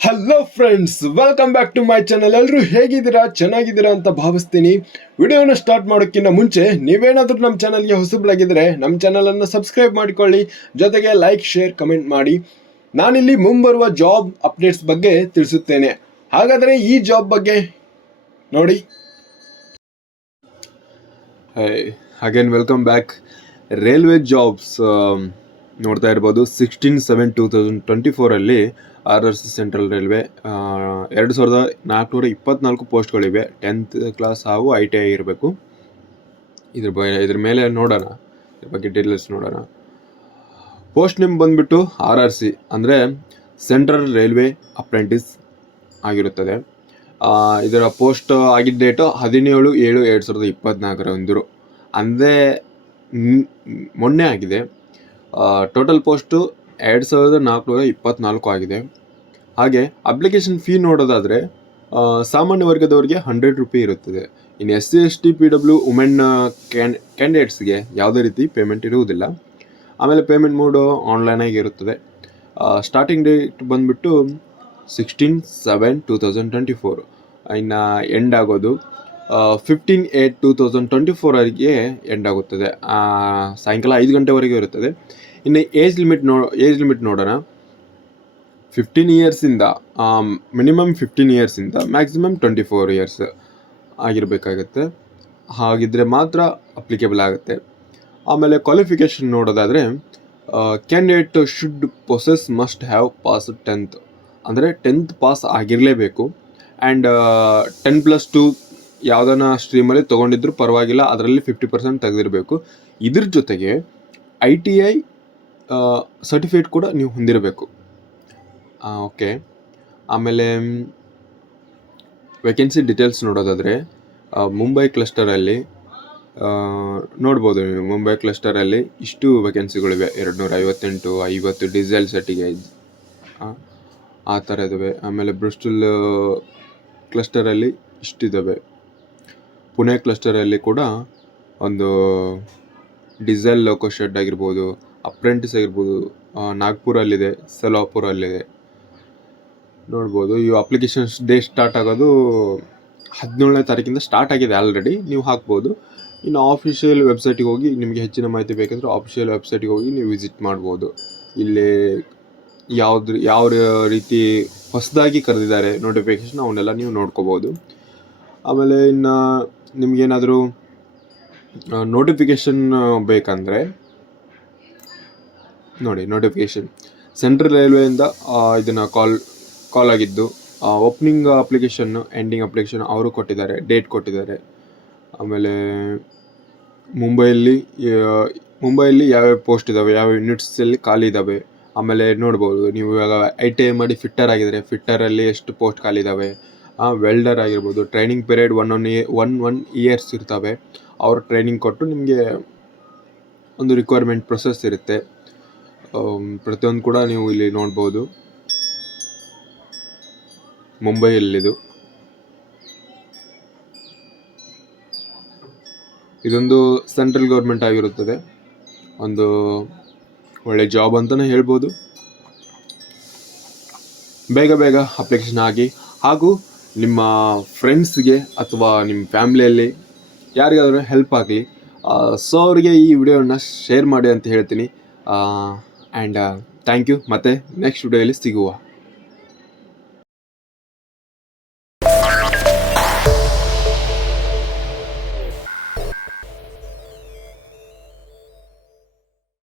Hello friends, welcome back to my channel. ಎಲ್ಲರೂ ಹೇಗಿದ್ದೀರಾ? ಚೆನ್ನಾಗಿದ್ದೀರಾ ಅಂತ ಭಾವಿಸ್ತೀನಿ. ವಿಡಿಯೋನ ಸ್ಟಾರ್ಟ್ ಮಾಡೋಕ್ಕಿಂತ ಮುಂಚೆ ನೀವೇನಾದರೂ ನಮ್ಮ ಚಾನಲ್ಗೆ ಹೊಸಬರಾಗಿದ್ದರೆ ನಮ್ಮ ಚಾನಲನ್ನು ಸಬ್ಸ್ಕ್ರೈಬ್ ಮಾಡಿಕೊಳ್ಳಿ, ಜೊತೆಗೆ ಲೈಕ್, ಶೇರ್, ಕಮೆಂಟ್ ಮಾಡಿ. ನಾನಿಲ್ಲಿ ಮುಂಬರುವ ಜಾಬ್ ಅಪ್ಡೇಟ್ಸ್ ಬಗ್ಗೆ ತಿಳಿಸುತ್ತೇನೆ. ಹಾಗಾದರೆ ಈ ಜಾಬ್ ಬಗ್ಗೆ ನೋಡಿ. Again welcome back. Railway jobs ನೋಡ್ತಾ ಇರ್ಬೋದು. 16/7/2024 RRC central railway 2424 ಪೋಸ್ಟ್ಗಳಿವೆ. 10th class ಹಾಗೂ ITI ಇರಬೇಕು. ಇದ್ರ ಮೇಲೆ ನೋಡೋಣ, ಇದ್ರ ಬಗ್ಗೆ ಡೀಟೇಲ್ಸ್ ನೋಡೋಣ. ಪೋಸ್ಟ್ ನೇಮ್ ಬಂದ್ಬಿಟ್ಟು RRC ಅಂದರೆ ಸೆಂಟ್ರಲ್ ರೈಲ್ವೆ ಅಪ್ರೆಂಟಿಸ್ ಆಗಿರುತ್ತದೆ. ಇದರ ಪೋಸ್ಟ್ ಆಗಿದ್ದ ಡೇಟು 17/7/2024 ಅಂದರೆ ಮೊನ್ನೆ ಆಗಿದೆ. ಟೋಟಲ್ ಪೋಸ್ಟು 2424 ಆಗಿದೆ. ಹಾಗೆ ಅಪ್ಲಿಕೇಶನ್ ಫೀ ನೋಡೋದಾದರೆ ಸಾಮಾನ್ಯ ವರ್ಗದವರಿಗೆ 100 ರೂಪಾಯಿ ಇರುತ್ತದೆ. ಇನ್ನು SC ST PW ವುಮೆನ್ ಕ್ಯಾಂಡಿಡೇಟ್ಸ್ಗೆ ಯಾವುದೇ ರೀತಿ ಪೇಮೆಂಟ್ ಇರುವುದಿಲ್ಲ. ಆಮೇಲೆ ಪೇಮೆಂಟ್ ಮೋಡು ಆನ್ಲೈನಾಗಿ ಇರುತ್ತದೆ. ಸ್ಟಾರ್ಟಿಂಗ್ ಡೇಟ್ ಬಂದುಬಿಟ್ಟು 16/7/2024. ಇನ್ನು ಎಂಡ್ ಆಗೋದು 15/8/2024 ಎಂಡ್ ಆಗುತ್ತದೆ. ಸಾಯಂಕಾಲ 5 ಗಂಟೆವರೆಗೂ ಇರುತ್ತದೆ. ಇನ್ನು ಏಜ್ ಲಿಮಿಟ್ ನೋಡೋಣ. 15 ಇಯರ್ಸಿಂದ ಮಿನಿಮಮ್ 15 ಇಯರ್ಸಿಂದ ಮ್ಯಾಕ್ಸಿಮಮ್ 24 ಇಯರ್ಸ್ ಆಗಿರಬೇಕಾಗತ್ತೆ. ಹಾಗಿದ್ರೆ ಮಾತ್ರ ಅಪ್ಲಿಕೇಬಲ್ ಆಗುತ್ತೆ. ಆಮೇಲೆ ಕ್ವಾಲಿಫಿಕೇಷನ್ ನೋಡೋದಾದರೆ candidate should possess must have pass 10th ಅಂದರೆ 10th ಪಾಸ್ ಆಗಿರಲೇಬೇಕು. ಆ್ಯಂಡ್ 10+2 ಯಾವುದನ್ನ ಸ್ಟ್ರೀಮಲ್ಲಿ ತೊಗೊಂಡಿದ್ರು ಪರವಾಗಿಲ್ಲ, ಅದರಲ್ಲಿ 50% ತೆಗೆದಿರಬೇಕು. ಇದ್ರ ಜೊತೆಗೆ ITI ಸರ್ಟಿಫಿಕೇಟ್ ಕೂಡ ನೀವು ಹೊಂದಿರಬೇಕು. ಓಕೆ. ಆಮೇಲೆ ವೇಕೆನ್ಸಿ ಡೀಟೇಲ್ಸ್ ನೋಡೋದಾದರೆ ಮುಂಬೈ ಕ್ಲಸ್ಟರಲ್ಲಿ ನೋಡ್ಬೋದು ನೀವು. ಮುಂಬೈ ಕ್ಲಸ್ಟರಲ್ಲಿ ಇಷ್ಟು ವೇಕೆನ್ಸಿಗಳಿವೆ: 258, 50 ಡೀಸೆಲ್ ಸೆಟ್ಟಿಗೆ ಆ ಥರ ಇದ್ದಾವೆ. ಆಮೇಲೆ ಬ್ರಿಸ್ಟಲ್ ಕ್ಲಸ್ಟರಲ್ಲಿ ಇಷ್ಟಿದ್ದಾವೆ. ಪುಣೆ ಕ್ಲಸ್ಟರಲ್ಲಿ ಕೂಡ ಒಂದು ಡೀಸೆಲ್ ಲೋಕೋ ಶೆಡ್ ಆಗಿರ್ಬೋದು, ಅಪ್ರೆಂಟಿಸ್ ಆಗಿರ್ಬೋದು, ನಾಗ್ಪುರಲ್ಲಿದೆ, ಸೊಲಾಪುರಲ್ಲಿದೆ. ನೋಡ್ಬೋದು. ಈ ಅಪ್ಲಿಕೇಶನ್ಸ್ ಡೇ ಸ್ಟಾರ್ಟ್ ಆಗೋದು 17ನೇ ತಾರೀಕಿಂದ ಸ್ಟಾರ್ಟ್ ಆಗಿದೆ ಆಲ್ರೆಡಿ. ನೀವು ಹಾಕ್ಬೋದು. ಇನ್ನು ಆಫಿಷಿಯಲ್ ವೆಬ್ಸೈಟಿಗೆ ಹೋಗಿ ನಿಮಗೆ ಹೆಚ್ಚಿನ ಮಾಹಿತಿ ಬೇಕಂದ್ರೆ ಆಫಿಷಿಯಲ್ ವೆಬ್ಸೈಟಿಗೆ ಹೋಗಿ ನೀವು ವಿಸಿಟ್ ಮಾಡ್ಬೋದು. ಇಲ್ಲಿ ಯಾವ ರೀತಿ ಹೊಸದಾಗಿ ಕರೆದಿದ್ದಾರೆ ನೋಟಿಫಿಕೇಷನ್, ಅವನ್ನೆಲ್ಲ ನೀವು ನೋಡ್ಕೋಬೋದು. ಆಮೇಲೆ ಇನ್ನು ನಿಮಗೇನಾದರೂ ನೋಟಿಫಿಕೇಷನ್ ಬೇಕಂದರೆ ನೋಡಿ. ನೋಟಿಫಿಕೇಷನ್ ಸೆಂಟ್ರಲ್ ರೈಲ್ವೆಯಿಂದ ಇದನ್ನು ಕಾಲ್ ಆಗಿದ್ದು, ಓಪನಿಂಗ್ ಅಪ್ಲಿಕೇಶನ್ನು, ಎಂಡಿಂಗ್ ಅಪ್ಲಿಕೇಶನ್ ಅವರು ಕೊಟ್ಟಿದ್ದಾರೆ, ಡೇಟ್ ಕೊಟ್ಟಿದ್ದಾರೆ. ಆಮೇಲೆ ಮುಂಬೈಯಲ್ಲಿ ಯಾವ್ಯಾವ ಪೋಸ್ಟ್ ಇದ್ದಾವೆ, ಯಾವ ಯೂನಿಟ್ಸಲ್ಲಿ ಖಾಲಿ ಇದ್ದಾವೆ. ಆಮೇಲೆ ನೋಡ್ಬೋದು ನೀವು ಇವಾಗ ITI ಮಾಡಿ ಫಿಟ್ಟರ್ ಆಗಿದ್ದಾರೆ, ಫಿಟ್ಟರಲ್ಲಿ ಎಷ್ಟು ಪೋಸ್ಟ್ ಖಾಲಿ ಇದ್ದಾವೆ. ವೆಲ್ಡರ್ ಆಗಿರ್ಬೋದು. ಟ್ರೈನಿಂಗ್ ಪೀರಿಯಡ್ 1 ಇಯರ್ಸ್ ಇರ್ತವೆ. ಅವರು ಟ್ರೈನಿಂಗ್ ಕೊಟ್ಟು ನಿಮಗೆ ಒಂದು ರಿಕ್ವೈರ್ಮೆಂಟ್ ಪ್ರೊಸೆಸ್ ಇರುತ್ತೆ. ಪ್ರತಿಯೊಂದು ಕೂಡ ನೀವು ಇಲ್ಲಿ ನೋಡ್ಬೋದು. ಮುಂಬೈಯಲ್ಲಿದು ಇದೊಂದು ಸೆಂಟ್ರಲ್ ಗೌರ್ಮೆಂಟ್ ಆಗಿರುತ್ತದೆ. ಒಂದು ಒಳ್ಳೆ ಜಾಬ್ ಅಂತಲೇ ಹೇಳ್ಬೋದು. ಬೇಗ ಅಪ್ಲಿಕೇಶನ್ ಆಗಿ, ಹಾಗೂ ನಿಮ್ಮ ಫ್ರೆಂಡ್ಸ್ಗೆ ಅಥವಾ ನಿಮ್ಮ ಫ್ಯಾಮ್ಲಿಯಲ್ಲಿ ಯಾರಿಗಾದರೂ ಹೆಲ್ಪ್ ಆಗಲಿ. ಸೊ ಅವರಿಗೆ ಈ ವಿಡಿಯೋನ ಶೇರ್ ಮಾಡಿ ಅಂತ ಹೇಳ್ತೀನಿ. And thank you. ಮತ್ತು ನೆಕ್ಸ್ಟ್ ವಿಡಿಯೋಯಲ್ಲಿ ಸಿಗುವ.